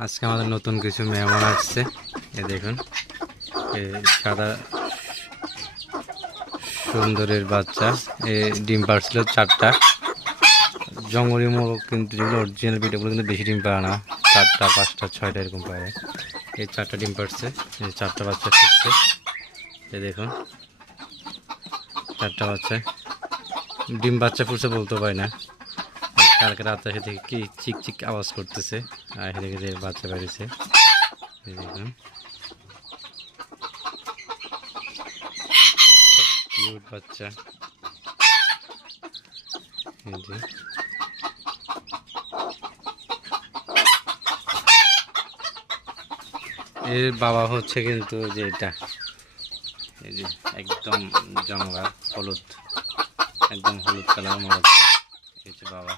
আজকে আমাদের নতুন কিছু মেহমান আসছে। এই দেখুন, এই সাদা সুন্দরের বাচ্চা। ডিম পাড়ছিল 4টা। জঙ্গলি মোরগ কিন্তু যেগুলো অরিজিনাল বিটেগুলো কিন্তু বেশি ডিম পারে না, 4টা 5টা 6টা এরকম পারে। এই 4টা ডিম পাড়ছে, এই 4টা বাচ্চা ফুটছে। এই দেখুন 4টা বাচ্চা। ডিম বাচ্চা ফুটছে বলতে পারি না, কালকে রাতে এসে দেখি কি চিক চিক আওয়াজ করতেছে, আর এসে দেখি যে বাচ্চা বেরিয়েছে। এই দেখুন কিউট বাচ্চা। এই যে এর বাবা হচ্ছে কিন্তু যে এটা, এই যে একদম জঙ্গলা হলুদ, একদম হলুদ কালার মোরগটা, এই যে বাবা।